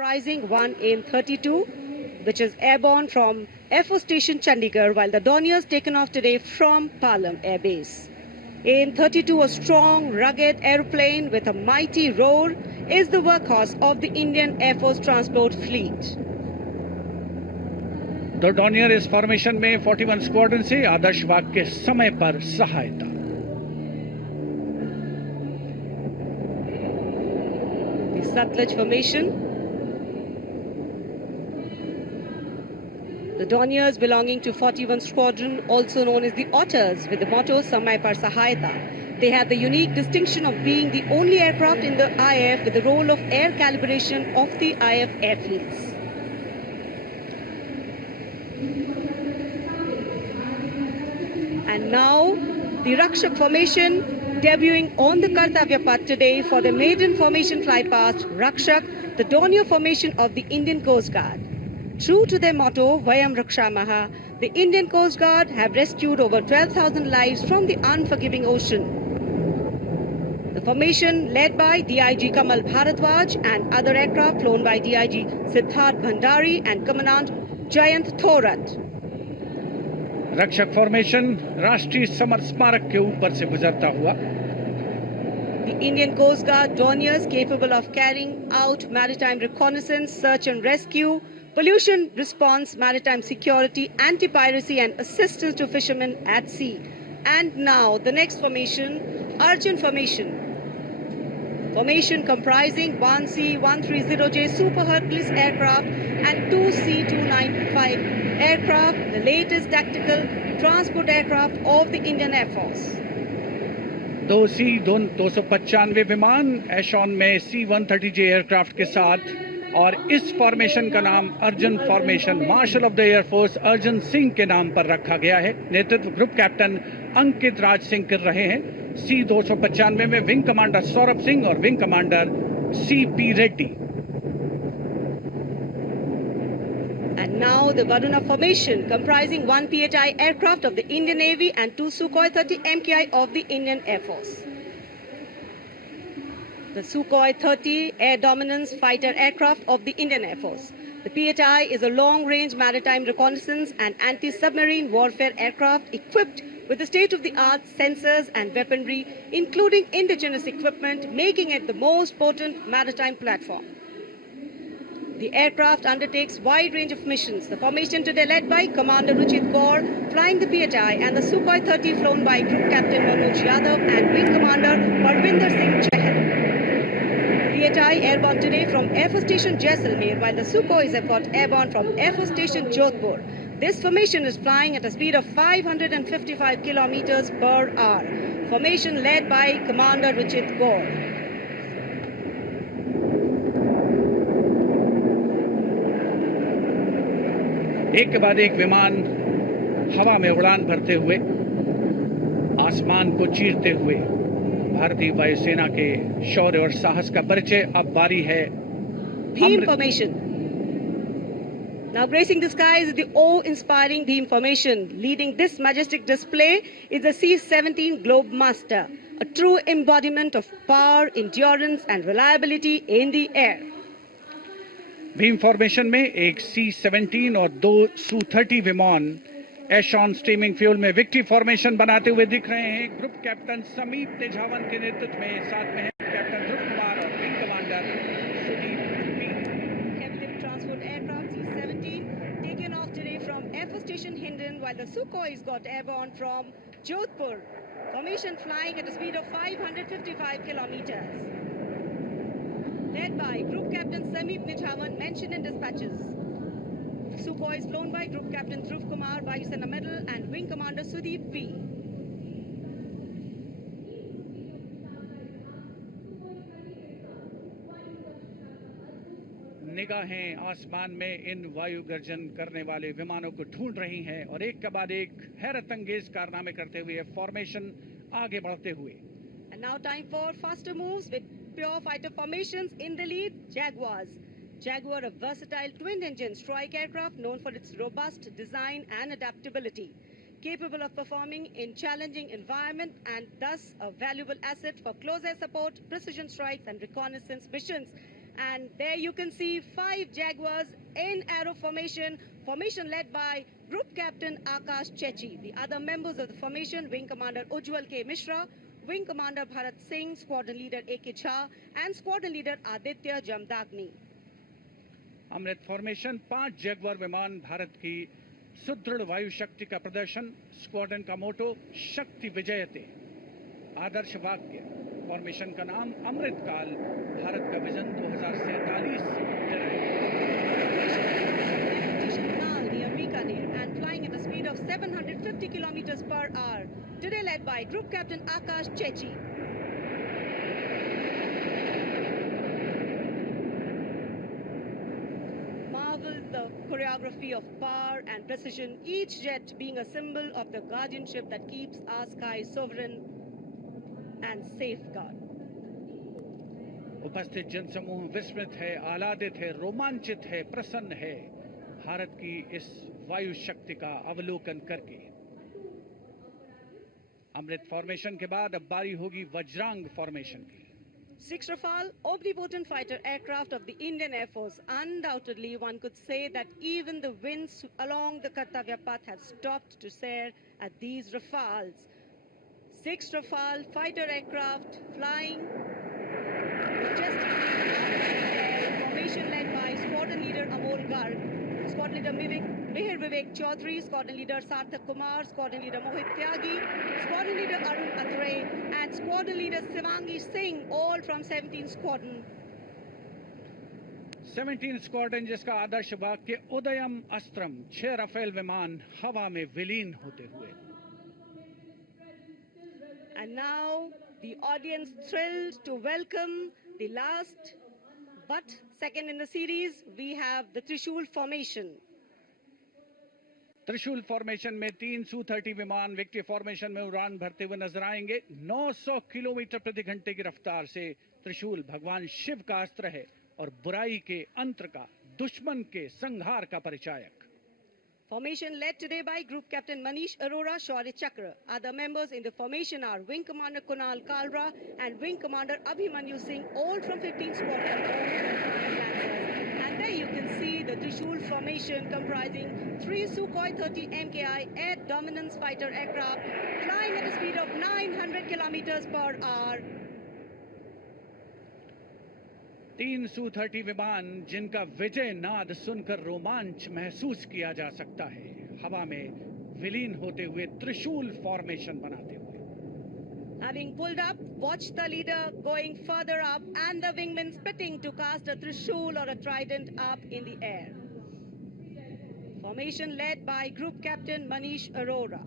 comprising one AIM-32, which is airborne from Air Force Station Chandigarh, while the Dornier is taken off today from Palam Air Base. AIM-32, a strong, rugged aeroplane with a mighty roar, is the workhorse of the Indian Air Force transport fleet. The Dornier इस formation में 41 squadron से आदर्श वाग के समय पर सहायता। The Satluj formation. The Dorniers belonging to 41 Squadron, also known as the Otters, with the motto Samay Par Sahayata. They have the unique distinction of being the only aircraft in the IAF with the role of air calibration of the IAF airfields. And now, the Rakshak formation debuting on the Kartavya Path today for the maiden formation flypast, Rakshak, the Dornier formation of the Indian Coast Guard. True to their motto, Vayam Rakshamaha, the Indian Coast Guard have rescued over 12,000 lives from the unforgiving ocean. The formation led by DIG Kamal Bharadwaj and other aircraft flown by DIG Siddharth Bhandari and Commandant Jayant Thorat. रक्षक formation राष्ट्रीय summer स्मारक के ऊपर से गुजरता हुआ। The Indian Coast Guard Dorniers capable of carrying out maritime reconnaissance, search and rescue, pollution response, maritime security, anti-piracy and assistance to fishermen at sea. And now the next formation, Arjun formation. Formation comprising one C-130J Super Hercules aircraft and two C-295 aircraft, the latest tactical transport aircraft of the Indian Air Force. दो C-295 विमान एशॉन में C-130J aircraft के साथ, और इस formation का नाम Arjun formation marshal of the air force Arjun Singh के नाम पर रखा गया है। नेतृत्व ग्रुप कैप्टन अंकित राज सिंह कर रहे हैं। C-295 में विंग कमांडर सौरभ सिंह और wing commander C.P. Reddy. And now the Varuna formation comprising one PHI aircraft of the Indian Navy and two Sukhoi 30 MKI of the Indian Air Force. The Sukhoi 30 air dominance fighter aircraft of the Indian Air Force. The PHI is a long-range maritime reconnaissance and anti-submarine warfare aircraft equipped with the state-of-the-art sensors and weaponry, including indigenous equipment, making it the most potent maritime platform. The aircraft undertakes wide range of missions. The formation today led by Commander Ruchit Kaur, flying the PHI, and the Sukhoi 30 flown by Group Captain Manoj Yadav and Wing Commander Parvinder Singh Chahal. PHI airborne today from Air Force Station Jaisalmer, while the Sukhoi is airborne from Air Force Station Jodhpur. This formation is flying at a speed of 555 kilometers per hour. Formation led by Commander Ruchit Kaur. एक के बाद एक विमान हवा में उड़ान भरते हुए, आसमान को चीरते हुए भारतीय वायुसेना के शौर्य और साहस का परिचय। अब बारी है Bhim formation. Now gracing the skies is the awe-inspiring Bhim formation. Leading this majestic display is the C-17 Globemaster, a true embodiment of power, endurance and reliability in the air. Bhim formation में एक C-17 और दो Su-30 विमान एशॉन steaming fuel में victory formation बनाते हुए दिख रहे हैं। ग्रुप कैप्टन समीप तेजावन के नेतृत्व में साथ में है कैप्टन ध्रुव कुमार और wing commander Sudeep P. Heavy lift transport aircraft C-17 taken off today from Air Force Station Hindon, while the Sukhois got airborne from Jodhpur. Formation flying at a speed of 555 kilometers. Led by Group Captain Sameep Nijhawan, mentioned in dispatches. Sukhoi is flown by Group Captain Dhruv Kumar, Vayusena Medal, and Wing Commander Sudeep P. निगाहें आसमान में इन वायु गर्जन करने वाले विमानों को ढूंढ रही हैं और एक के बाद एक हैरत अंगेज कारनामे करते हुए फॉर्मेशन आगे बढ़ते हुए। And now time for faster moves with pure fighter formations. In the lead, Jaguars. Jaguar, a versatile twin-engine strike aircraft known for its robust design and adaptability, capable of performing in challenging environment and thus a valuable asset for close air support, precision strikes and reconnaissance missions. And there you can see 5 Jaguars in arrow formation led by Group Captain Akash Chechi. The other members of the formation, Wing Commander Ujjwal K. Mishra, Wing Commander Bharat Singh, Squadron Leader A.K. Jha, and Squadron Leader Aditya Jamdagni. Amrit formation 5 Jaguar विमान भारत की सुदृढ़ वायु शक्ति का प्रदर्शन. Squadron का मोटो शक्ति विजयते. आदर्श वाक्य. फॉर्मेशन का नाम अमृत काल. भारत का vision 2047 near Bikaner and flying at a speed of 750 kilometers per hour. Today led by Group Captain Akash Chechi. The choreography of power and precision, each jet being a symbol of the guardianship that keeps our sky sovereign and safeguard. उपस्थित जनसमूह विस्मित है, आह्लादित है, रोमांचित है, प्रसन्न है भारत की इस वायु शक्ति का अवलोकन करके. अमृत फॉर्मेशन के बाद अब बारी होगी वज्रांग फॉर्मेशन की. 6 Rafale, omnipotent fighter aircraft of the Indian Air Force. Undoubtedly, one could say that even the winds along the Kartavya path have stopped to stare at these Rafales. 6 Rafale fighter aircraft flying majestically up in the air. Formation led by Squadron Leader Amol Garg, Squadron Leader Mihir Vivek Chaudhary, Squadron Leader Sarthak Kumar, Squadron Leader Mohit Tyagi, Squadron Leader Arun Athare, and Squadron Leader Shivangi Singh, all from 17 Squadron. 17 squadron जिसका आदर्श वाक्य उदयम अस्त्रम. 6 Rafale विमान हवा में विलीन होते हुए. And now the audience thrilled to welcome the last but second in the series. We have the Trishul formation. त्रिशूल formation में 3 Su-30 विमान विक्ट्री फॉर्मेशन में उड़ान भरते हुए नजर आएंगे. 900 किलोमीटर प्रति घंटे की रफ्तार से त्रिशूल भगवान शिव का अस्त्र है और बुराई के अंतर का, दुश्मन के संहार का परिचायक. Formation led today by Group Captain Manish Arora, Shaurya Chakra. Other members in the formation are Wing Commander Kunal Kalra and Wing Commander Abhimanyu Singh, all from 15 Squadron. And there you can see the Trishul formation comprising 3 Sukhoi 30 MKI air dominance fighter aircraft flying at a speed of 900 kilometers per hour. 3 Su-30 विमान जिनका विजय नाद सुनकर रोमांच महसूस किया जा सकता है, हवा में विलीन होते हुए त्रिशूल फॉर्मेशन बनाते हुए. Having pulled up, watch the leader going further up and the wingmen spitting to cast a trishul or a trident up in the air. Formation led by Group Captain Manish Arora.